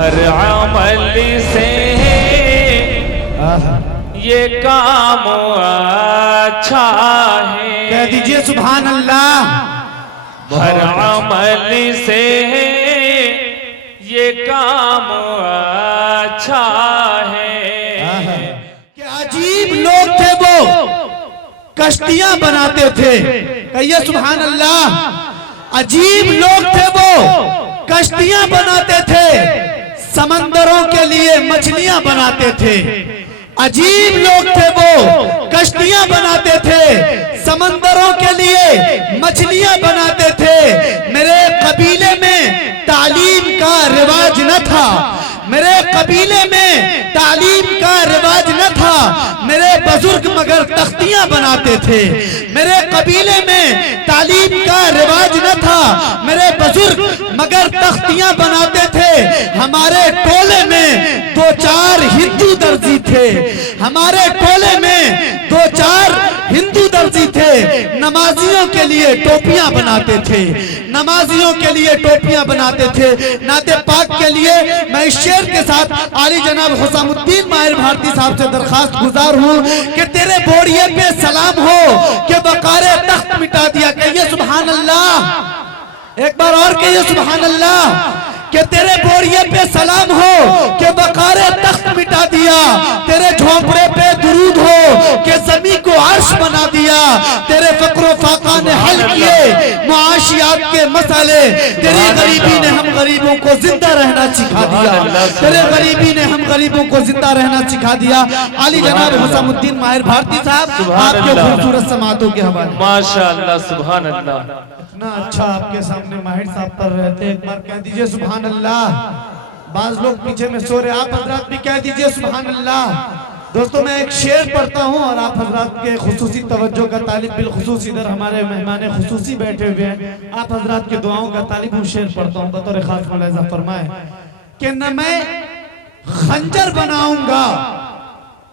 ہر عمل سے یہ کام اچھا ہے. کہہ دیجئے سبحان اللہ. ہر عمل سے یہ کام اچھا ہے. کہ عجیب لوگ تھے وہ کشتیاں بناتے تھے. کہیے سبحان اللہ. عجیب لوگ تھے وہ کشتیاں بناتے تھے, سمندروں کے لیے مچھلیاں بناتے تھے. عجیب لوگ تھے وہ کشتیاں بناتے تھے, سمندروں کے لیے مچھلیاں بناتے تھے. میرے قبیلے میں تعلیم کا رواج نہ تھا, میرے قبیلے میں تعلیم کا رواج نہ تھا. میرے بزرگ مگر تختیاں بناتے تھے. میرے قبیلے میں تعلیم کا رواج نہ تھا, میرے بزرگ مگر تختیاں بناتے تھے. ہمارے ٹولے میں دو چار ہندو درزی تھے, ہمارے ٹولے میں دو چار ہندو درزی تھے. نمازیوں کے لیے ٹوپیاں بناتے تھے, نمازیوں کے لیے ٹوپیاں بناتے تھے. نعت پاک کے لیے میں اس شعر کے ساتھ عالی جناب حسام الدین ماہر بھارتی صاحب سے درخواست گزار ہوں کہ تیرے بوڑیے پہ سلام ہو کہ وقار تخت مٹا دیا. کہیے سبحان اللہ. ایک بار اور کہیے سبحان اللہ. کہ تیرے بوڑیے پہ سلام ہو کہ وقار تخت مٹا دیا. تیرے جھونپڑے پہ درود ہو کہ زمین کو عرش بنا دیا. تیرے فقر و فاقہ نے حل کیے معاشیات کے مسئلے. تیری غریبی نے ہم غریبوں کو زندہ رہنا سکھا دیا, تیرے غریبی نے ہم غریبوں کو زندہ رہنا سکھا دیا. علی جناب حسام الدین ماہر بھارتی صاحب آپ کے خوبصورت سماعتوں کے حوالے. ماشاءاللہ سبحان اللہ. اتنا اچھا آپ کے سامنے ماہر صاحب پر رہتے. ایک بار کہہ دیجئے سبحان اللہ. بعض لوگ پیچھے میں سو رہے, آپ حضرات بھی کہہ دیجئے سبحان اللہ. دوستو میں ایک شعر پڑھتا ہوں اور آپ حضرات کے خصوصی توجہ کا طالب, بالخصوص ادھر ہمارے مہمان خصوصی بیٹھے ہوئے ہیں, آپ حضرات کے دعاؤں کا طالب ہوں. شعر پڑھتا ہوں بطور خاص ملاحظہ فرمائے کہ نہ میں خنجر بناؤں گا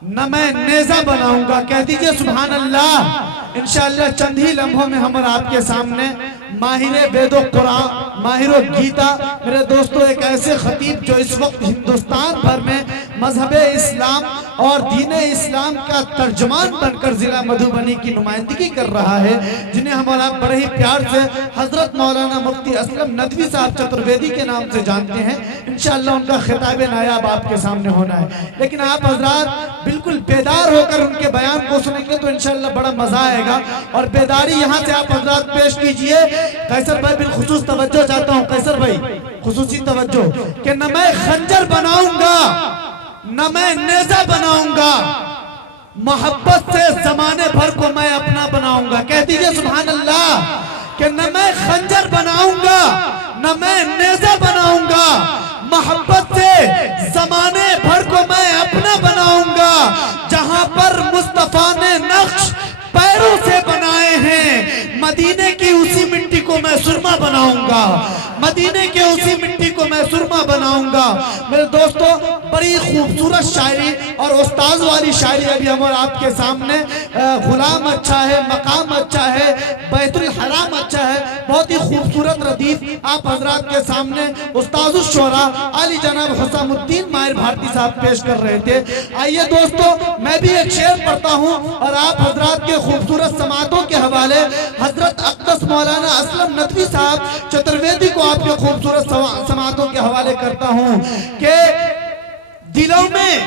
نہ میں نیزہ بناؤں گا. کہہ دیجئے سبحان اللہ. انشاءاللہ چند ہی لمحوں میں ہم اور آپ کے سامنے ماہر وید و قرآن, ماہر و گیتا, میرے دوستو ایک ایسے خطیب جو اس وقت ہندوستان بھر میں مذہب اسلام اور دین اسلام کا ترجمان بن کر ضلع مدھوبنی کی نمائندگی کر رہا ہے, جنہیں ہم اور آپ بڑے ہی پیار سے حضرت مولانا مفتی اسلم ندوی صاحب چترویدی کے نام سے جانتے ہیں. انشاءاللہ ان کا خطاب نایاب آپ کے سامنے ہونا ہے. لیکن آپ حضرات بالکل بیدار ہو کر ان کے بیان کو سنیں گے تو انشاءاللہ بڑا مزہ آئے گا. اور بیداری یہاں سے آپ حضرات پیش کیجئے. قیصر بھائی بالخصوص توجہ چاہتا ہوں, قیصر بھائی خصوصی توجہ, کہ نہ میں خنجر بناؤں گا نہ میں نیزہ بناؤں گا, محبت سے زمانے بھر کو میں اپنا بناؤں گا. کہہ دیجئے سبحان اللہ. کہ نہ میں خنجر بناؤں گا نہ میں نیزہ بناؤں گا, محبت سے زمانے بھر کو میں اپنا بناؤں گا. جہاں پر مصطفیٰ نے نقش پیروں سے بنائے ہیں, مدینے کی اسی مٹی کو میں سرما بناؤں گا, مدینے کے اسی مٹی کو میں سرما بناؤں گا. میرے دوستو بڑی خوبصورت شاعری اور استاذ والی شاعری ابھی ہم اور آپ کے سامنے. غلام اچھا ہے, مقام اچھا ہے, بیت الحرام اچھا ہے, بہت ہی خوبصورت ردیف آپ حضرات کے سامنے استاذ الشعراء علی جناب حسام الدین ماہر بھارتی صاحب پیش کر رہے تھے. آئیے دوستو میں بھی ایک شعر پڑھتا ہوں اور آپ حضرات کے خوبصورت سماعتوں کے حوالے حضرت اقدس مولانا اسلم ندوی صاحب چترویدی کو آپ کے خوبصورت سماعتوں کے حوالے کرتا ہوں کہ دلوں میں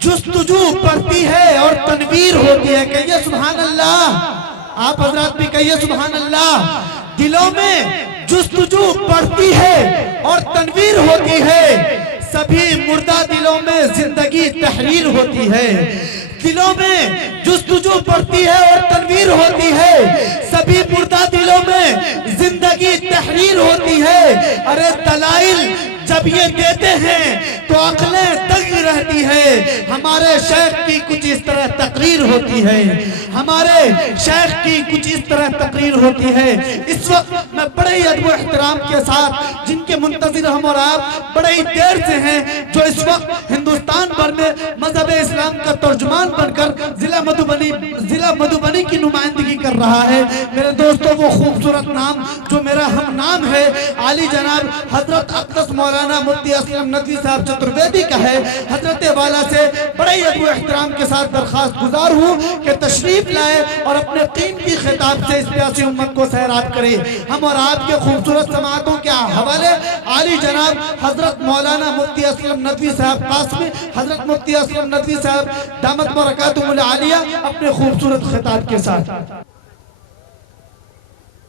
جستجو پڑتی ہے اور تنویر ہوتی ہے. کہیے سبحان اللہ. آپ حضرات بھی کہیے سبحان اللہ. دلوں میں جستجو پڑتی ہے اور تنویر ہوتی ہے, سبھی مردہ دلوں میں زندگی تحریر ہوتی ہے. دلوں میں جستجو پڑتی ہے اور تنویر ہوتی ہے, سبھی مردہ دلوں میں زندگی تحریر ہوتی ہے. ارے دلائل جب یہ دیتے ہیں تو عقلیں دنگ رہتی ہے. ہمارے شیخ کی کچھ اس طرح تقریر ہوتی ہے, ہمارے شیخ کی کچھ اس طرح تقریر ہوتی ہے. اس وقت میں بڑے ہی ادب و احترام کے ساتھ جن کے منتظر ہم اور آپ بڑے ہی دیر سے ہیں, جو اس وقت ہندوستان بھر میں مذہب اسلام کا ترجمان بن کر ضلع مدھوبنی کی نمائندگی کر رہا ہے. میرے دوستوں, وہ خوبصورت نام جو میرا ہم نام ہے عالی جناب حضرت اقدس مولانا مفتی اسلم ندوی صاحب چترویدی کا ہے. حضرت والا سے بڑے ہی ادب و احترام کے ساتھ درخواست گزار ہوں کہ تشریف لائے اور اپنے قیمتی خطاب سے اس پیاسی امت کو سیراب کرے. ہم اور آپ کے خوبصورت سماعتوں کے حوالے عالی جناب حضرت مولانا مفتی اسلم ندوی صاحب قاسمی, حضرت مفتی اسلم ندوی صاحب دامت برکاتہم العالیہ اپنے خوبصورت خطاب کے ساتھ.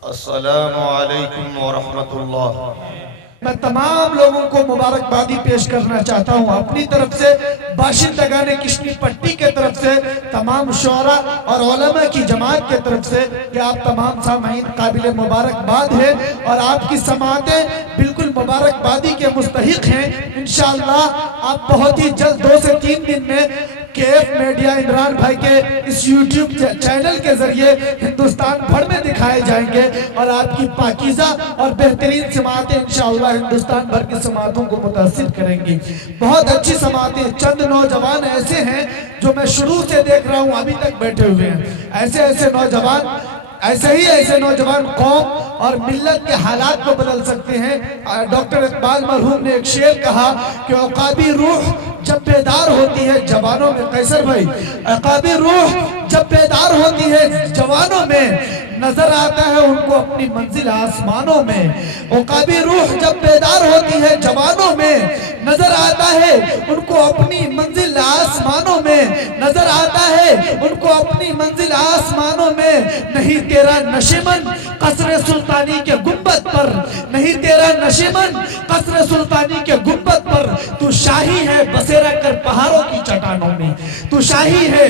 السلام علیکم ورحمۃ اللہ. میں تمام لوگوں کو مبارکبادی پیش کرنا چاہتا ہوں اپنی طرف سے, باشندگان کشمیر پٹی کے طرف سے, تمام شعراء اور علماء کی جماعت کے طرف سے کہ آپ تمام سامعین قابل مبارکباد ہیں اور آپ کی سماعتیں بالکل مبارکبادی کے مستحق ہیں. انشاءاللہ آپ بہت ہی جلد 2 سے 3 دن میں KF میڈیا عمران بھائی کے اس یوٹیوب چینل کے ذریعے ہندوستان بھر میں دکھائے جائیں گے اور آپ کی پاکیزہ اور بہترین سماعتیں انشاءاللہ ہندوستان بھر کی سماعتوں کو متاثر کریں گی. بہت اچھی سماعتیں, چند نوجوان ایسے ہیں جو میں شروع سے دیکھ رہا ہوں ابھی تک بیٹھے ہوئے ہیں. ایسے نوجوان قوم اور ملت کے حالات کو بدل سکتے ہیں. ڈاکٹر اقبال مرحوم نے ایک شعر کہا کہ عقابی روح جب بیدار ہوتی ہے جوانوں میں, قیصر بھائی, عقابی روح جب بیدار ہوتی ہے جوانوں میں نظر آتا ہے ان کو اپنی منزل آسمانوں میں. عقابی روح جب بیدار ہوتی ہے جوانوں میں نظر آتا ہے ان کو اپنی منزل آسمانوں میں, نظر آتا ہے ان کو اپنی منزل آسمانوں میں. نہیں تیرا نشیمن قصر سلطانی کے گنبد پر, نہیں تیرا نشیمن قصر سلطانی کے گنبد پر, تو شاہی ہے بسیرا کر پہاڑوں کی چٹانوں میں, تو شاہی ہے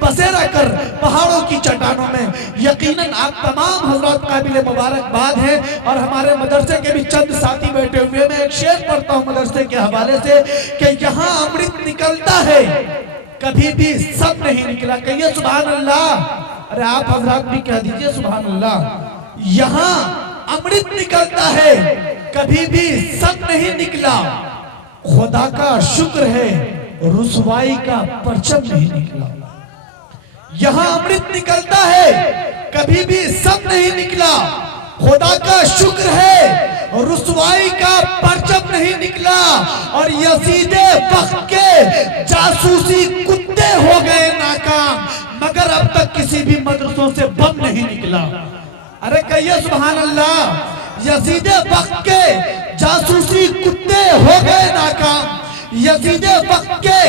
بسیرا کر پہاڑوں کی چٹانوں میں. یقیناً آپ تمام حضرات قابل مبارکباد ہیں اور ہمارے مدرسے کے بھی چند ساتھی بیٹھے ہوئے. میں ایک شعر پڑھتا ہوں مدرسے کے حوالے سے کہ یہاں امرت نکلتا ہے کبھی بھی سب نہیں نکلا. کہیے سبحان اللہ. ارے آپ حضرات بھی کہہ دیجئے سبحان اللہ. یہاں امرت نکلتا ہے کبھی بھی سب نہیں نکلا, خدا کا شکر ہے رسوائی کا پرچم نہیں نکلا. یہاں امرت نکلتا ہے کبھی بھی سب نہیں نکلا, خدا کا شکر ہے رسوائی کا پرچم نہیں نکلا. اور یزید وقت کے جاسوسی کتے ہو گئے ناکام, مگر اب تک کسی بھی مدرسوں سے بم نہیں نکلا. ارے کہیے سبحان اللہ. یزید وقت کے جاسوسی کتے ہو گئے ناکام, یزید وقت کے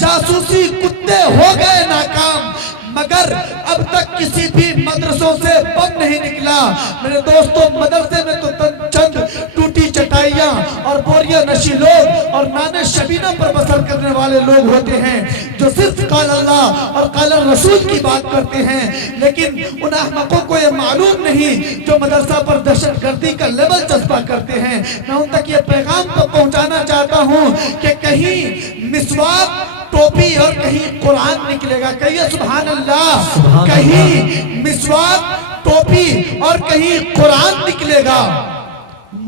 جاسوسی کتے ہو گئے ناکام, مگر اب تک کسی بھی مدرسوں سے بم نہیں نکلا. میرے دوستوں, مدرسے میں تو چند ٹوٹی چٹائیاں اور بوریاں نشی لوگ اور نان شبینہ پر بسر کرنے والے لوگ ہوتے ہیں جو صرف قال اللہ اور قال الرسول کی بات کرتے ہیں, لیکن ان احمقوں کو یہ معلوم نہیں جو مدرسہ پر دہشت گردی کا لیبل چسپا کرتے ہیں. میں ان تک یہ پیغام پہنچانا چاہتا ہوں کہ کہیں مسواک ٹوپی اور کہیں قرآن نکلے گا. کہیے سبحان اللہ. کہیں مسواک ٹوپی اور کہیں قرآن نکلے گا.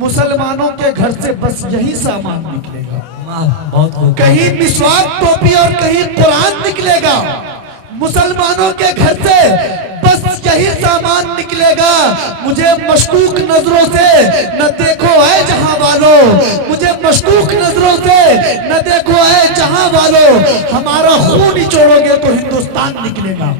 مسلمانوں کے گھر سے بس یہی سامان نکلے گا. کہیں مسواک ٹوپی اور کہیں قرآن نکلے گا. مسلمانوں کے گھر سے بس یہی سامان نکلے گا. مجھے مشکوک نظروں سے نہ دیکھو اے جہاں والو, مجھے مشکوک نظروں سے نہ دیکھو اے جہاں والو, ہمارا خون نچوڑو گے تو ہندوستان نکلے گا.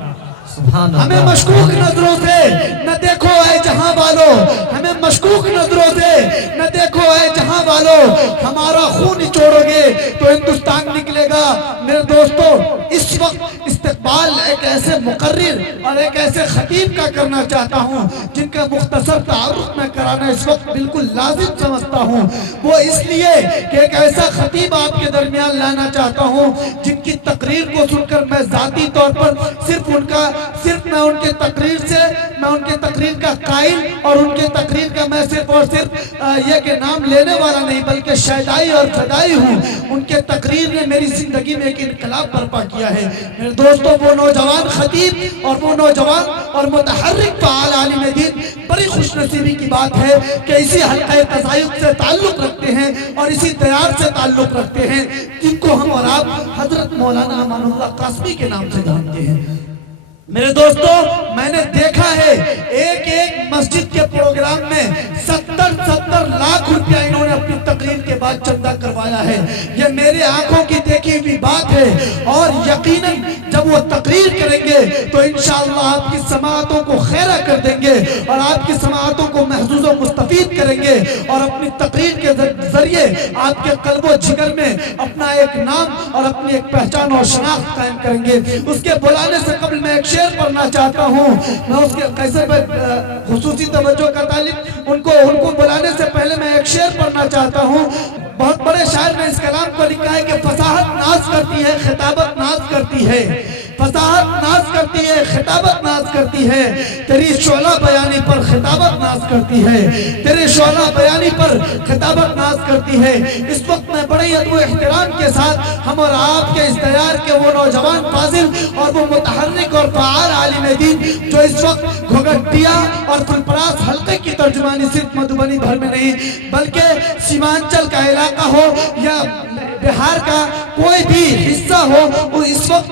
ہمیں مشکوک نظروں سے نہ دیکھو اے جہاں والو, ہمیں مشکوک نظروں سے نہ دیکھو اے جہاں والو, ہمارا خون نچوڑو گے تو ہندوستان نکلے گا. میرے دوستو, اس وقت استقبال ایک ایسے مقرر اور ایک ایسے خطیب کا کرنا چاہتا ہوں جن کا مختصر تعارف میں کرانا اس وقت بالکل لازم سمجھتا ہوں۔ وہ اس لیے کہ ایک ایسا خطیب آپ کے درمیان لانا چاہتا ہوں جن کی تقریر کو سن کر میں ذاتی طور پر صرف میں ان کے تقریر کا قائل اور ان کے تقریر کا میں صرف اور صرف یہ کہ نام لینے والا نہیں بلکہ شیدائی اور فدائی ہوں۔ ان کے تقریر نے میری زندگی میں ایک انقلاب برپا کیا ہے۔ میرے دوستوں، وہ نوجوان خطیب اور وہ نوجوان اور متحرک فعال عالم دین بڑی خوش نصیبی کی بات ہے کہ اسی حلقہ تزائف سے تعلق رکھتے ہیں اور اسی دیار سے تعلق رکھتے ہیں جن کو ہم اور آپ حضرت مولانا امان اللہ قاسمی کے نام سے جانتے ہیں۔ میرے دوستو، میں نے دیکھا ہے ایک مسجد کے پروگرام میں 70 لاکھ روپیہ انہوں نے اپنی تقریر کے بعد چندہ کروایا ہے۔ یہ میرے آنکھوں کی دیکھی ہوئی بات ہے اور یقیناً جب وہ تقریر کریں گے تو انشاءاللہ آپ کی سماعتوں کو خیرہ کر دیں گے اور آپ کی سماعتوں کو محظوظ و مستفید کریں گے اور اپنی تقریر کے ذریعے آپ کے قلب و جگر میں اپنا ایک نام اور اپنی ایک پہچان اور شناخت قائم کریں گے۔ اس کے بلانے سے قبل میں ایک شعر پڑھنا چاہتا ہوں۔ میں اس کے کیسے خصوصی توجہ کا طالب ان کو بلانے سے پہلے میں ایک شعر پڑھنا چاہتا ہوں۔ بہت بڑے شاعر نے اس کلام کو لکھا ہے کہ فصاحت ناز کرتی ہے، خطابت ناز کرتی ہے، فصاحت ناز کرتی ہے، خطابت ناز کرتی ہے، تیری شعلہ بیانی پر خطابت ناز کرتی ہے، تیرے شعلہ بیانی پر خطابت ناز کرتی ہے۔ اس وقت میں بڑے ادب و احترام کے ساتھ ہم اور آپ کے اس دیار کے وہ نوجوان فاضل اور وہ متحرک اور فعال عالم دین جو اس وقت گھگٹیا اور فلپراس حلقے کی ترجمانی صرف مدھوبنی بھر میں نہیں بلکہ سیمانچل کا علاقہ ہو یا بہار کا کوئی بھی حصہ ہو، وہ اس وقت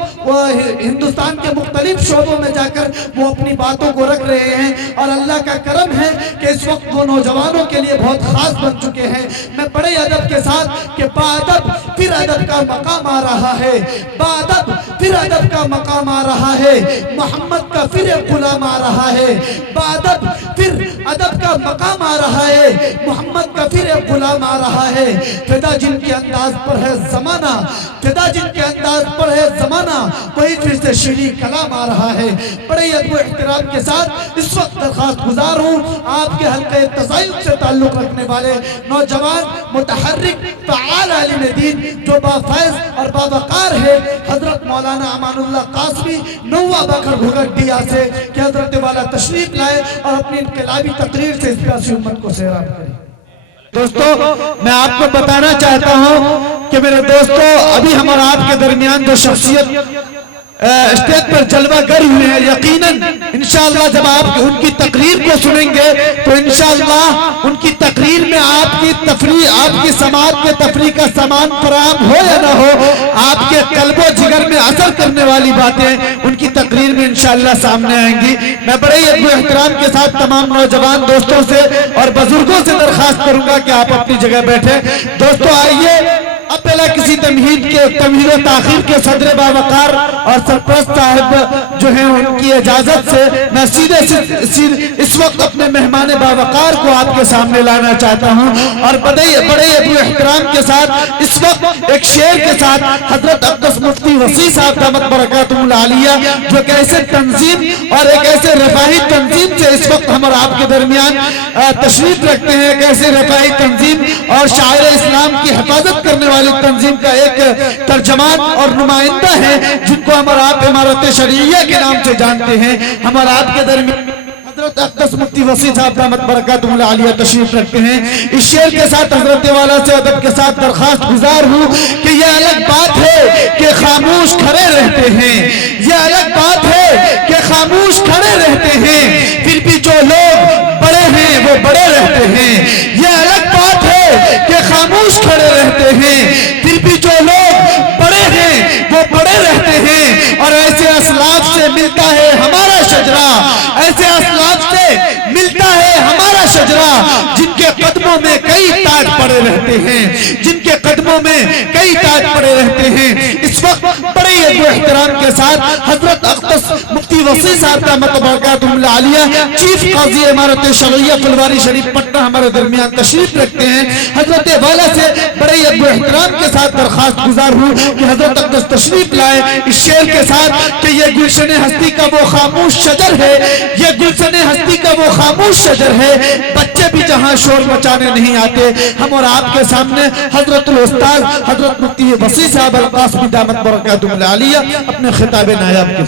ہندوستان کے مختلف شعبوں میں جا کر وہ اپنی باتوں کو رکھ رہے ہیں اور اللہ کا کرم ہے کہ اس وقت وہ نوجوانوں کے لیے بہت خاص بن چکے ہیں۔ میں بڑے ادب کے ساتھ کہ بادب پھر ادب کا مقام آ رہا ہے، بادب پھر ادب کا مقام آ رہا ہے، محمد کا پھر غلام آ رہا ہے، بادب پھر ادب کا مقام آ رہا ہے، محمد کا پھر غلام آ رہا ہے۔ فدا جن کے انداز پر ہے زمانہ، فدا جن کے انداز پر ہے زمانہ، وہی پھر سے شیریں کلام آ رہا ہے۔ بڑے ادب و احترام کے ساتھ اس وقت درخواست گزار ہوں آپ کے حلقہ تزائف سے تعلق رکھنے والے نوجوان متحرک فعال عالم دین جو بافیض اور باوقار ہے حضرت مولانا امان اللہ قاسمی نوا بکر گھگٹیا سے کہ حضرت والا تشریف لائے اور اپنی انقلابی تقریر سے اس پیاسی امت کو سیراب کرے۔ دوستو، میں آپ کو بتانا چاہتا ہوں کہ میرے دوستو ابھی ہم اور آپ کے درمیان جو شخصیت اسٹیج پر جلوہ گر ہوئے ہیں، یقیناً انشاءاللہ جب آپ ان کی تقریر کو سنیں گے تو انشاءاللہ ان کی تقریر میں آپ کی تفریح، آپ کی سماعت کے تفریح کا سامان فراہم ہو یا نہ ہو، آپ کے قلب و جگر میں اثر کرنے والی باتیں ان کی تقریر میں انشاءاللہ سامنے آئیں گی۔ میں بڑے ادب و احترام کے ساتھ تمام نوجوان دوستوں سے اور بزرگوں سے درخواست کروں گا کہ آپ اپنی جگہ بیٹھیں۔ دوستو آئیے اب بلا کسی تمہید و تاخیر کے صدر باوقار اور سرپرست صاحب جو ہیں ان کی اجازت سے میں سیدھے اس وقت اپنے مہمان باوقار کو آپ کے سامنے لانا چاہتا ہوں اور بڑے ادب و احترام کے ساتھ اس وقت ایک شعر کے ساتھ حضرت اقدس مفتی وسیع صاحب دامت برکاتہم العالیہ جو ایک ایسے تنظیم اور ایک ایسے رفاہی تنظیم سے اس وقت ہم اور آپ کے درمیان تشریف رکھتے ہیں، ایک ایسے رفاہی تنظیم اور شاعر اسلام کی حفاظت کرنے والی تنظیم کا ایک ترجمان اور نمائندہ ہے جن کو ہم اور آپ امارت شرعیہ کے نام سے جانتے ہیں۔ ہم اور آپ کے درمیان حضرت اقدس مفتی وسیع صاحب دامت برکاتہم العالیہ تشریف رکھتے ہیں۔ اس شعر کے ساتھ حضرت والا سے ادب کے ساتھ درخواست گزار ہوں کہ یہ الگ بات ہے کہ خاموش کھڑے رہتے ہیں، یہ الگ بات ہے کہ خاموش کھڑے رہتے ہیں، پھر بھی جو لوگ بڑے ہیں وہ بڑے رہتے ہیں۔ یہ الگ بات ہے کہ خاموش کھڑے رہتے ہیں، پھر بھی جو لوگ بڑے ہیں وہ بڑے رہتے ہیں۔ اور ایسے اسلاف سے ملتا ہے ہمارا شجرہ، ایسے اسلاف سے ملتا ہے ہمارا شجرہ جن کے قدموں میں کئی تاج پڑے رہتے ہیں، جن کے قدموں میں کئی تاج پڑے رہتے ہیں۔ اس وقت بڑے ادب و احترام کے ساتھ حضرت اقدس مفتی وسیع صاحب دامت برکاتہم العالیہ چیف قاضی امارت شرعیہ فلواری شریف پٹنہ ہمارے درمیان تشریف رکھتے ہیں۔ حضرت والا سے بڑے ادب و احترام کے ساتھ درخواست درخواست گزار ہوں کہ حضرت اقدس تشریف لائے اس شعر کے ساتھ کہ یہ گلشن ہستی کا وہ خاموش شجر ہے، یہ گلشن ہستی کا وہ خاموش شجر ہے، بچے بھی جہاں شور مچانے نہیں آتے۔ ہم اور آپ کے سامنے حضرت الاستاذ حضرت مفتی وسیع صاحب القاسمی دامت برکاتہ العالیہ اپنے خطاب نایاب کے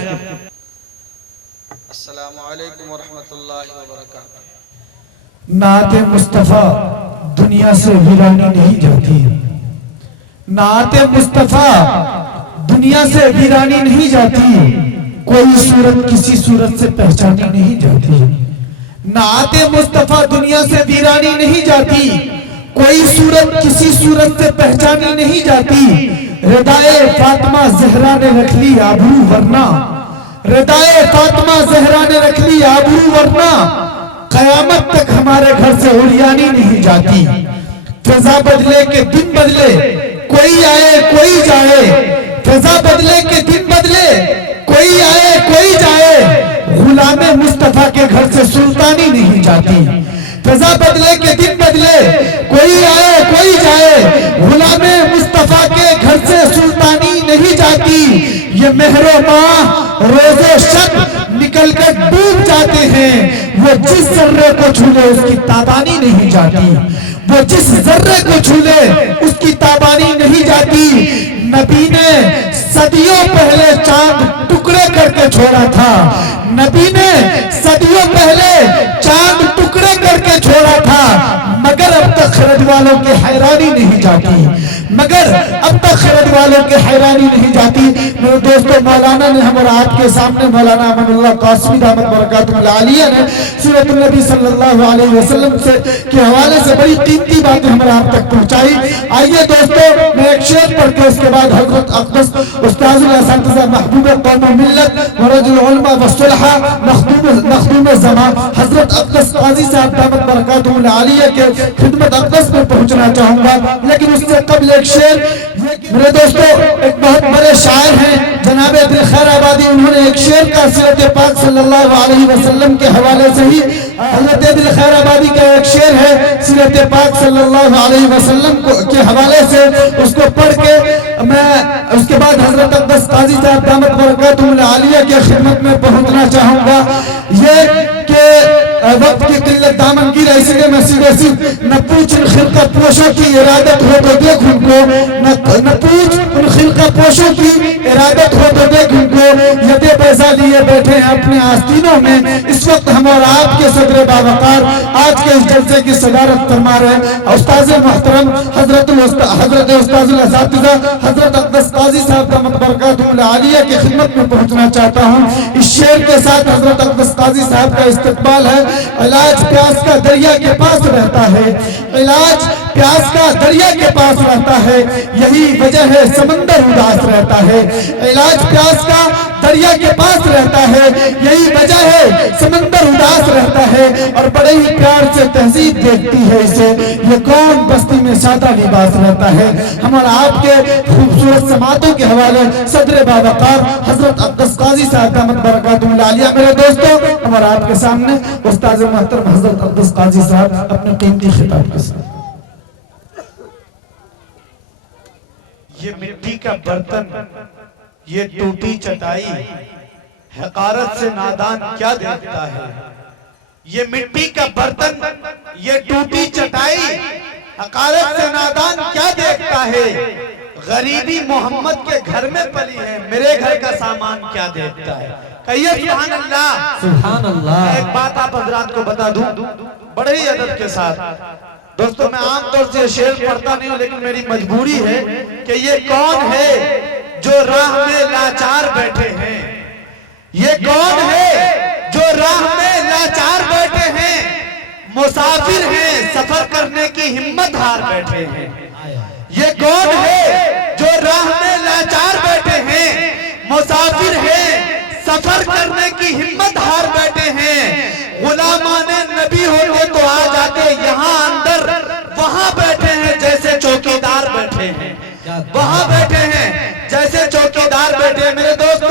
السلام علیکم ورحمۃ اللہ وبرکاتہ۔ نعت مصطفیٰ دنیا سے ویرانی نہیں جاتی، نعت مصطفیٰ دنیا سے ویرانی نہیں جاتی، کوئی صورت کسی صورت سے پہچانی نہیں جاتی۔ نعت مصطفیٰ دنیا سے ویرانی نہیں جاتی، کوئی صورت کسی صورت سے پہچانی نہیں جاتی۔ ردائے فاطمہ زہرا نے رکھ لی آبرو ورنہ، ردائے فاطمہ زہرا نے رکھ لی آبرو ورنہ قیامت تک ہمارے گھر سے اڑیانی نہیں جاتی۔ فضا بدلے کے دن بدلے، کوئی آئے کوئی جائے، فضا بدلے کے دن بدلے، کوئی آئے کوئی جائے، غلام مصطفیٰ کے گھر سے سلطانی نہیں جاتی۔ فضا بدلے کے دن بدلے، کوئی آئے کوئی جائے، غلام مصطفیٰ کے گھر سے سلطانی نہیں جاتی۔ یہ مہر و ماہ روز و شب نکل کر ڈوب جاتے ہیں، وہ جس ذرے کو چھولے اس کی تابانی نہیں جاتی، وہ جس ذرے کو چھولے اس کی تابانی نہیں جاتی۔ نبی نے صدیوں پہلے چاند ٹکڑے کر کے چھوڑا تھا، نبی نے صدیوں پہلے چاند ٹکڑے کر کے چھوڑا تھا، مگر اب تک خرد والوں کی حیرانی نہیں جاتی، مگر اب تک خرد والوں کی حیرانی نہیں جاتی۔ میرے دوستو، مولانا نے ہم اور آپ کے سامنے مولانا امان اللہ قاسمی دامت برکاتہ العالیہ نے سیرت النبی صلی اللہ علیہ وسلم سے کے حوالے سے بڑی قیمتی باتیں ہم اور آپ تک پہنچائی۔ آئیے دوستو، میں ایک شعر پڑھ کے اس کے بعد حضرت اقدس استاذ الاساتذہ محبوب قوم و ملت ورج العلماء والصلحاء مخدوم زمان حضرت اقدس قاضی صاحب دامت برکاتہ العالیہ کے خدمت اقدس میں پہنچنا چاہوں گا، لیکن اس سے قبل ایک شعر۔ میرے دوستو، ایک بہت بڑے شاعر ہیں جناب دل خیر آبادی، انہوں نے ایک شعر کا سیرت پاک صلی اللہ علیہ وسلم کے حوالے سے ہی، حضرت دل خیر آبادی کا ایک شعر ہے سیرت پاک صلی اللہ علیہ وسلم کے حوالے سے، اس کو پڑھ کے میں اس کے بعد حضرت اقدس قاضی صاحب دامت برکاتہ العالیہ کے خدمت میں پہنچنا چاہوں گا۔ یہ کہ وقت کی قلت دامن گیر ہے، اسی لیے میں سیدھے نہ پوچھ ان خلقہ پوشوں کی ارادت ہو تو دیکھ ان کو، نہ پوچھ ان خلقہ پوشوں کی ارادت ہو تو دیکھ ان کو، یدے بیضا لیے بیٹھے ہیں اپنے آستینوں میں، اس وقت ہم اور آپ کے صدر باوقار آج کے اس جلسے کی صدارت فرما رہے استاذ محترم حضرت استاذ الاساتذہ حضرت اقدس قاضی صاحب دامت برکاتہ العالیہ کی خدمت میں پہنچنا چاہتا ہوں۔ اس شعر کے ساتھ حضرت اقدس قاضی صاحب کا استقبال ہے۔ علاج پیاس کا دریا کے پاس رہتا ہے، علاج پیاس کا دریا کے پاس رہتا ہے، یہی وجہ ہے سمندر اداس رہتا ہے۔ علاج پیاس کا دریا کے پاس رہتا ہے، یہی وجہ ہے سمندر اداس رہتا ہے، اور بڑے ہی پیار سے تہذیب دیکھتی ہے اسے، یہ کون بستی میں سادہ لباس رہتا ہے۔ ہم اور آپ کے خوبصورت سماعتوں کے حوالے صدر باوقار حضرت اقدس قاضی صاحب دامت برکاتہ العالیہ۔ میرے دوستو، ہم اور آپ کے سامنے استاذ محترم حضرت اقدس قاضی صاحب اپنے قیمتی خطاب کے ساتھ۔ یہ مٹی کا برتن، یہ ٹوٹی چٹائی، حقارت سے نادان کیا دیکھتا ہے۔ یہ مٹی کا برتن، یہ ٹوٹی چٹائی، حقارت سے نادان کیا دیکھتا ہے۔ غریبی محمد کے گھر میں پلی ہے، میرے گھر کا سامان کیا دیکھتا ہے۔ کہیے سبحان اللہ، سبحان اللہ۔ ایک بات آپ حضرات کو بتا دوں بڑے ہی ادب کے ساتھ، دوستو میں عام طور سے شعر پڑھتا نہیں ہوں، لیکن میری مجبوری ہے کہ یہ کون ہے جو راہ میں لاچار بیٹھے ہیں، یہ کون ہے جو راہ میں لاچار بیٹھے ہیں، مسافر ہیں سفر کرنے کی ہمت ہار بیٹھے ہیں۔ یہ کون ہے جو راہ میں لاچار بیٹھے ہیں، مسافر ہیں سفر کرنے کی ہمت ہار بیٹھے ہیں۔ غلامان نبی ہوتے تو آ جاتے یہاں اندر، وہاں بیٹھے ہیں جیسے چوکیدار بیٹھے ہیں، وہاں بیٹھے ہیں جیسے چوکیدار بیٹھے ہیں۔ میرے دوستو،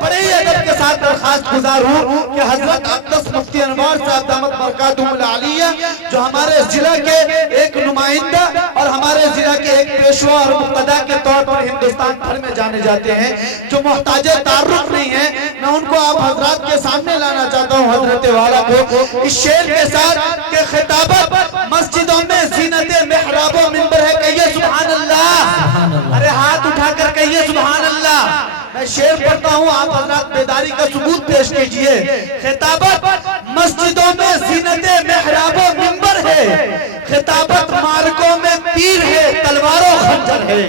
بڑے ہی ادب کے ساتھ درخواست گزار ہوں کہ حضرت اقدس مفتی انوار صاحب دامت برکاتہ العالیہ، جو ہمارے ضلع کے ایک نمائندہ اور ہمارے ضلع کے ایک پیشوا اور مقتدا کے طور لانے جاتے ہیں جو محتاج تعارف نہیں ہیں، میں ان کو آپ حضرات کے سامنے لانا چاہتا ہوں حضرت والا کو اس شعر کے ساتھ کہ خطابت مسجدوں میں زینت محراب و منبر ہے، کہیے سبحان اللہ، ارے ہاتھ اٹھا کر کہیے سبحان اللہ۔ میں شعر پڑھتا ہوں، آپ حضرات بیداری کا ثبوت پیش کیجئے۔ خطابت مسجدوں میں زینت محراب و منبر ہے، خطابت مارکوں میں تیر ہے تلوار و خنجر ہے،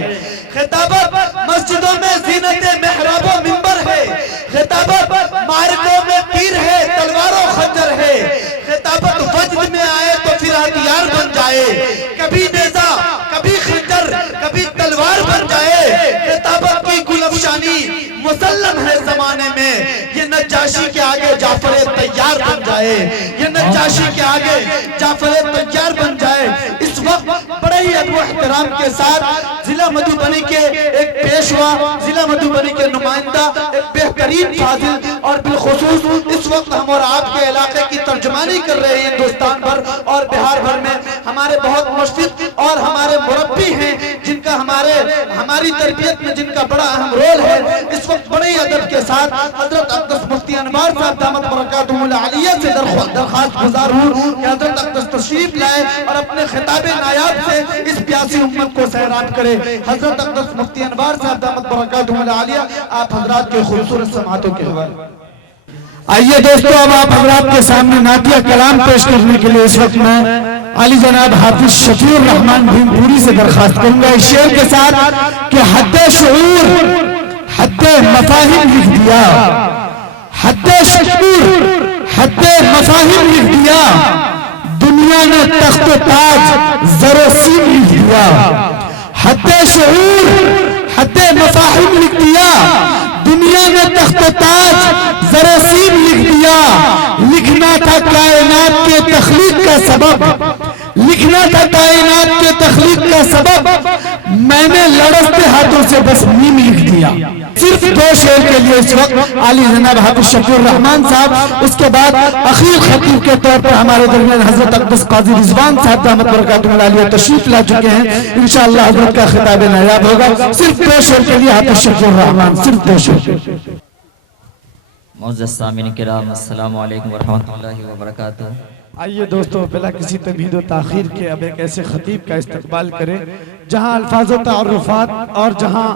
خطابت مسجدوں میں زینت محراب و منبر ہے، خطابت مارکوں میں تیر ہے تلوار و خنجر ہے، خطابت وجد میں آئے تو پھر ہتھیار بن جائے، کبھی نیزہ کبھی خنجر کبھی تلوار بن جائے، خطابت کی گل افشانی مسلم ہے زمانے میں، یہ نجاشی کے آگے جعفر طیار بن جائے، یہ نجاشی کے آگے جعفر طیار بن جائے۔ اس وقت بڑے ہی ادب و احترام کے ساتھ ضلع مدھوبنی کے ایک پیشوا، ضلع مدھوبنی کے نمائندہ، ایک بہترین فاضل اور بالخصوص اس وقت ہم اور آپ کے علاقے کی ترجمانی کر رہے ہیں ہندوستان بھر اور بہار بھر میں، ہمارے بہت مشفق اور ہمارے مربی ہیں جن کا ہماری تربیت میں جن کا بڑا اہم رول ہے۔ اس وقت بڑے ادب کے ساتھ حضرت اقدس مفتی انوار صاحب دامت برکاتہ العالیہ سے درخواست گزار ہوں کہ حضرت اقدس تشریف لائے اور اپنے خطاب نایاب سے اس پیاسی امت کو سیراب کرے۔ حضرت اقدس مفتی انوار صاحب دامت برکاتہ العالیہ آپ حضرات کے خوبصورت سماعتوں کے حوالے۔ آئیے دوستو، اب آپ حضرات کے سامنے نعتیہ کلام پیش کرنے کے لیے اس وقت میں علی جناب حافظ شفیع الرحمن بھیم پوری سے درخواست کروں گا اس شعر کے ساتھ کہ حد شعور حد مفاہیم لکھ دیا، حد شعور حد مفاہیم لکھ دیا، دنیا نے تخت و تاج زر و سیم لکھ دیا، حد شعور حد مفاہیم لکھ دیا، دنیا نے تخت و تاج زر و سیم لکھ دیا، لکھنا تھا کائنات کے تخلیق کا سبب، لکھنا تھا کائنات کے تخلیق کا سبب، میں نے لڑزتے ہاتھوں سے بس میم لکھ دیا۔ صرف دو شعر کے لیے اس وقت علی جناب حافظ شفیع الرحمن صاحب، اس کے بعد اخیر خطیب کے طور پر ہمارے درمیان حضرت اقدس قاضی رضوان صاحب دامت برکاتہ العالیہ تشریف لا چکے ہیں، انشاءاللہ حضرت کا خطاب نایاب ہوگا۔ صرف دو شعر کے لیے حافظ شفیع الرحمن، صرف دو شعر۔ معزز سامعین کرام، السلام علیکم ورحمۃ اللہ وبرکاتہ۔ آئیے دوستو، بلا کسی تمہید و تاخیر کے اب ایک ایسے خطیب کا استقبال کریں جہاں الفاظ و تعارفات اور جہاں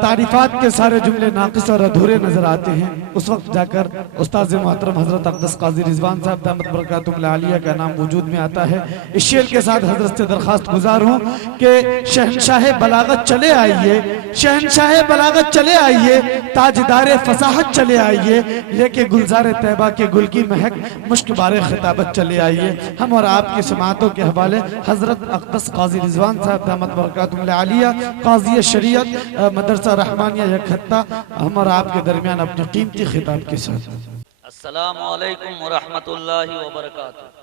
تعریفات کے سارے جملے ناقص اور ادھورے نظر آتے ہیں، اس وقت جا کر استاذ محترم حضرت اقدس قاضی رضوان صاحب دامت برکاتہ العالیہ کا نام وجود میں آتا ہے۔ اس شعر کے ساتھ حضرت سے درخواست گزار ہوں کہ شہنشاہ بلاغت چلے آئیے، شہنشاہ بلاغت چلے آئیے، تاجدار فصاحت چلے آئیے، لے کے گلزار طیبہ کے گل کی مہک مشک بار خطابت چلے آئیے۔ ہم اور آپ کی سماعتوں کے حوالے حضرت اقدس قاضی رضوان صاحب دامت برکاتہ العالیہ قاضی شریعت مدرسہ رحمانیہ یکھتا، ہم اور آپ کے درمیان اپنے قیمتی خطاب کے ساتھ۔ السلام علیکم ورحمۃ اللہ وبرکاتہ۔